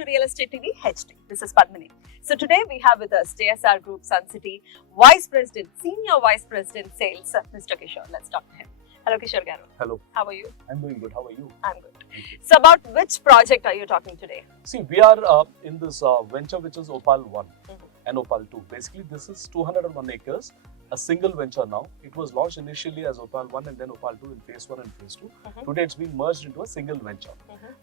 to Real Estate TV HD. This is Padmini. So today we have with us JSR Group Sun City Vice President, Senior Vice President Sales, Mr. Kishore. Let's talk to him. Hello Kishore Garu. Hello. How are you? I'm doing good. How are you? I'm good. So about which project are you talking today? See, we are in this venture which is Opal 1 and Opal 2. Basically, this is 201 acres, a single venture now. It was launched initially as Opal 1 and then Opal 2 in phase 1 and phase 2. Today, it's been merged into a single venture.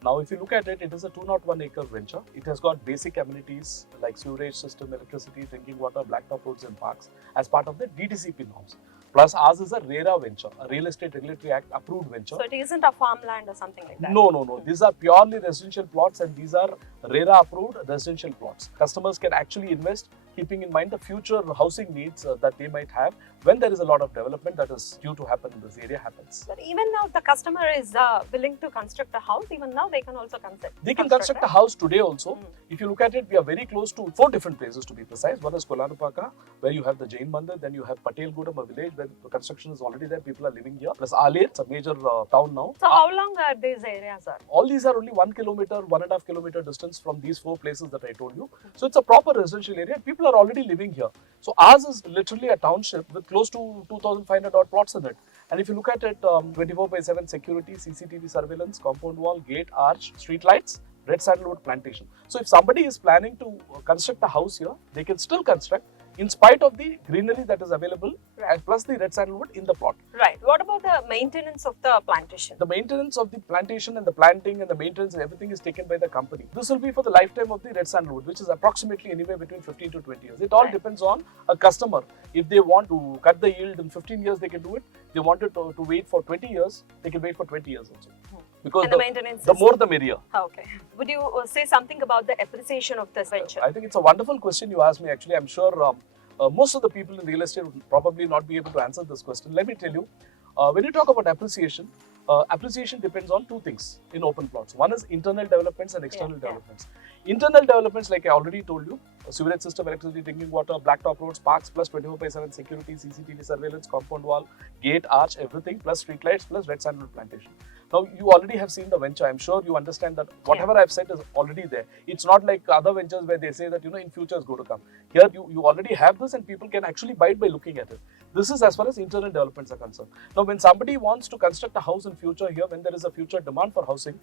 Now, if you look at it, it is a 201 acre venture. It has got basic amenities like sewerage system, electricity, drinking water, blacktop roads and parks as part of the DTCP norms. Plus, ours is a RERA venture, a Real Estate Regulatory Act approved venture. So it isn't a farmland or something like that? No. These are purely residential plots and these are RERA approved residential plots. Customers can actually invest keeping in mind the future housing needs that they might have when there is a lot of development that is due to happen in this area happens. But even now the customer is willing to construct a house, even now they can also construct. They can construct a house today also. If you look at it, we are very close to 4 different places to be precise. One is Kolanupaka, where you have the Jain Mandir, then you have Patel Gudam, a village where the construction is already there, people are living here. Plus Alir, it's a major town now. So how long are these areas? All these are only 1 kilometer, 1.5 kilometer distance from these 4 places that I told you. So it's a proper residential area. People are already living here. So ours is literally a township with close to 2,500 odd plots in it. And if you look at it, 24/7 security, CCTV surveillance, compound wall, gate, arch, street lights, red sandalwood plantation. So if somebody is planning to construct a house here, they can still construct in spite of the greenery that is available and plus the red sandalwood in the plot. Right. What about the maintenance of the plantation? The maintenance of the plantation and the planting and the maintenance and everything is taken by the company. This will be for the lifetime of the red sandalwood, which is approximately anywhere between 15 to 20 years. It all depends on a customer. If they want to cut the yield in 15 years, they can do it. If they wanted to wait for 20 years, they can wait for 20 years also. Because and the maintenance the more the merrier. Okay. Would you say something about the appreciation of this venture? I think it's a wonderful question you asked me actually. I'm sure most of the people in real estate would probably not be able to answer this question. Let me tell you, when you talk about appreciation, appreciation depends on 2 things in open plots. One is internal developments and external developments. Internal developments, like I already told you, sewerage system, electricity, drinking water, blacktop roads, parks, plus 24/7 security, CCTV surveillance, compound wall, gate, arch, everything, plus street lights, plus red sandalwood plantation. Now, you already have seen the venture. I'm sure you understand that whatever I've said is already there. It's not like other ventures where they say that, in future is going to come. Here, you already have this and people can actually buy it by looking at it. This is as far as internal developments are concerned. Now, when somebody wants to construct a house in future here, when there is a future demand for housing,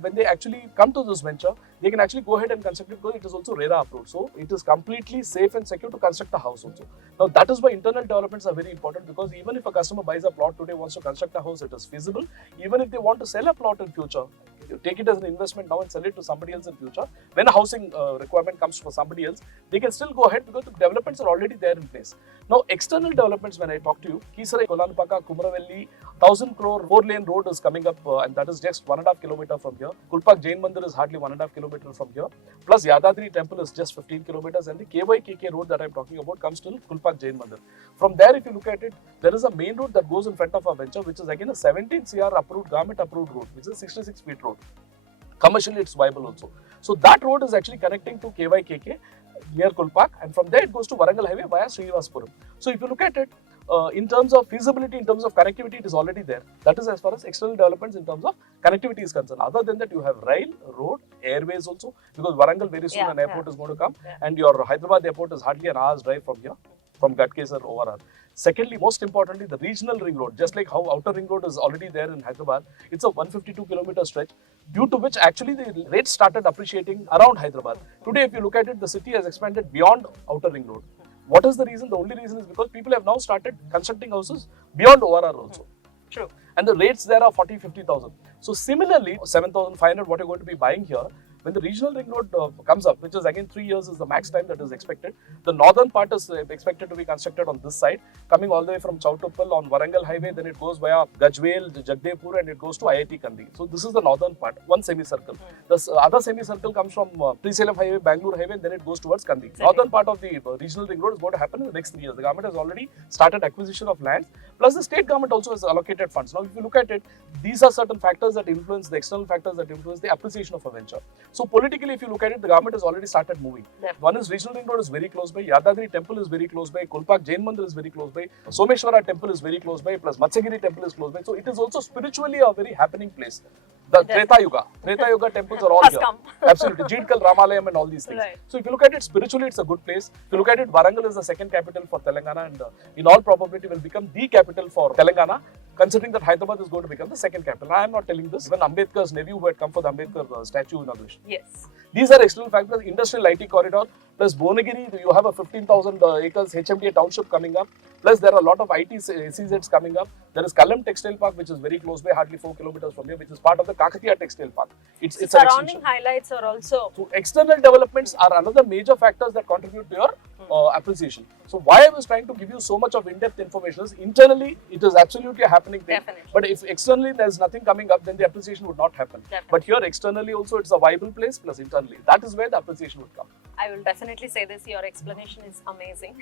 when they actually come to this venture, they can actually go ahead and construct it because it is also RERA approved. So, it is completely safe and secure to construct a house also. Now, that is why internal developments are very important because even if a customer buys a plot today, wants to construct a house, it is feasible. Even if they want to sell a plot in future, you take it as an investment now and sell it to somebody else in future. When a housing requirement comes for somebody else, they can still go ahead because the developments are already there in place. Now, external developments, when I talk to you, Keesara, Kolanupaka, Kumaravelli, 1,000 crore 4-lane road is coming up and that is just 1.5 kilometer from here. Kulpak Jain Mandir is hardly 1.5 kilometer from here. Plus Yadadri temple is just 15 kilometers and the KYKK road that I'm talking about comes till Kulpak Jain Mandir. From there, if you look at it, there is a main road that goes in front of our venture, which is again a 17 CR approved, government approved road, which is a 66 feet road. Commercially, it's viable also. So that road is actually connecting to KYKK near Kulpak and from there it goes to Warangal Highway via Srinivasapuram. So if you look at it, in terms of feasibility, in terms of connectivity, it is already there. That is as far as external developments in terms of connectivity is concerned. Other than that, you have rail, road, airways also, because Warangal very soon an airport is going to come and your Hyderabad airport is hardly an hour's drive from here, from Gadkesar overall. Secondly, most importantly, the regional ring road, just like how outer ring road is already there in Hyderabad, it's a 152 kilometer stretch, due to which actually the rates started appreciating around Hyderabad. Today, if you look at it, the city has expanded beyond outer ring road. What is the reason? The only reason is because people have now started constructing houses beyond ORR also. True. And the rates there are 40-50,000. So similarly, 7,500 what you're going to be buying here, when the regional ring road comes up, which is again 3 years is the max time that is expected, the northern part is expected to be constructed on this side, coming all the way from Chowtuppal on Warangal Highway, then it goes via Gajwel, Jagdepur and it goes to IIT Kandi. So this is the northern part, one semicircle. The other semicircle comes from Srisalem Highway, Bangalore Highway, and then it goes towards Kandi. Northern part of the regional ring road is going to happen in the next 3 years. The government has already started acquisition of land, plus the state government also has allocated funds. Now if you look at it, these are certain factors that influence, the external factors that influence the appreciation of a venture. So politically, if you look at it, the government has already started moving. One is regional ring road is very close by, Yadadri temple is very close by, Kulpak Jain Mandir is very close by, Someshwara temple is very close by, plus Matsyagiri temple is close by. So it is also spiritually a very happening place. The Treta Yuga temples are all Has here. come. Absolutely. Jidkal, Ramalayam and all these things. Right. So if you look at it spiritually, it's a good place. If you look at it, Warangal is the second capital for Telangana and in all probability will become the capital for Telangana, considering that Hyderabad is going to become the second capital. I am not telling this. Even Ambedkar's nephew who had come for the Ambedkar statue inauguration. Yes. These are external factors. Industrial IT corridor, plus Bhuvanagiri, you have a 15,000 acres HMDA township coming up. Plus there are a lot of IT SEZs coming up. There is Kallam Textile Park, which is very close by, hardly 4 kilometers from here, which is part of the Kakatiya Textile Park. It's an Surrounding extension. highlights are also. So external developments are another major factors that contribute to your appreciation. So why I was trying to give you so much of in-depth information is internally it is absolutely a happening thing. Definitely. But if externally there's nothing coming up, then the appreciation would not happen. Definitely. But here externally also it's a viable place plus internally. That is where the appreciation would come. I will definitely say this. Your explanation is amazing.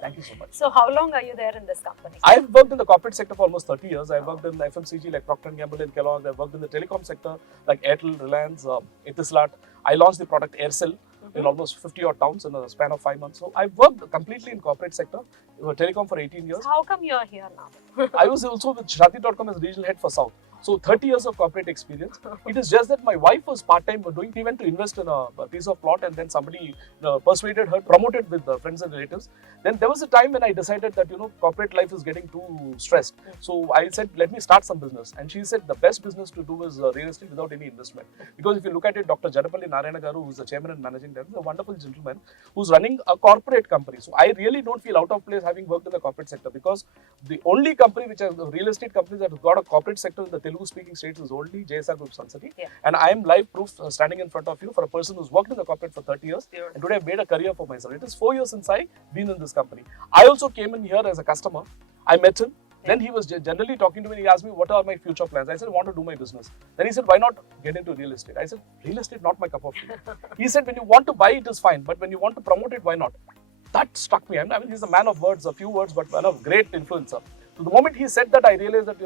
Thank you so much. So how long are you there in this company? I've worked in the corporate sector for almost 30 years. I've worked in FMCG like Procter & Gamble and Kellogg. I've worked in the telecom sector like Airtel, Reliance, Etisalat. I launched the product Aircel in almost 50 odd towns in a span of 5 months. So I've worked completely in corporate sector, telecom for 18 years. So how come you are here now? I was also with Shadi.com as regional head for South. So 30 years of corporate experience. It is just that my wife was part-time doing, he went to invest in a piece of plot and then somebody persuaded her, promoted with friends and relatives. Then there was a time when I decided that, corporate life is getting too stressed. So I said, let me start some business. And she said, the best business to do is real estate without any investment. Because if you look at it, Dr. Jadapalli Narayana Garu, who's the chairman and managing director, is a wonderful gentleman who's running a corporate company. So I really don't feel out of place having worked in the corporate sector because the only company which has the real estate company that has got a corporate sector in the Telugu speaking states is only JSR Group Sun City. Yeah. And I am live proof standing in front of you for a person who's worked in the corporate for 30 years. Beautiful. And today I've made a career for myself. It is 4 years since I've been in this company. I also came in here as a customer. I met him. Then he was generally talking to me and he asked me, what are my future plans? I said, I want to do my business. Then he said, why not get into real estate? I said, real estate, not my cup of tea. He said, when you want to buy it is fine, but when you want to promote it, why not? That struck me. I mean, he's a man of words, a few words, but a great influencer. So the moment he said that, I realized that,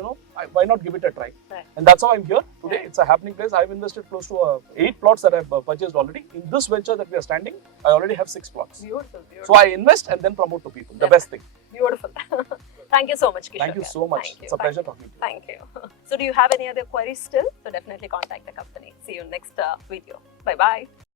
why not give it a try? Right. And that's how I'm here today. It's a happening place. I've invested close to 8 plots that I've purchased already. In this venture that we are standing, I already have 6 plots. Beautiful. So I invest and then promote to people. The best thing. Beautiful. Thank you so much, Kishore. Thank you so much. Thank you. It's a pleasure talking to you. Thank you. So do you have any other queries still? So definitely contact the company. See you next video. Bye-bye.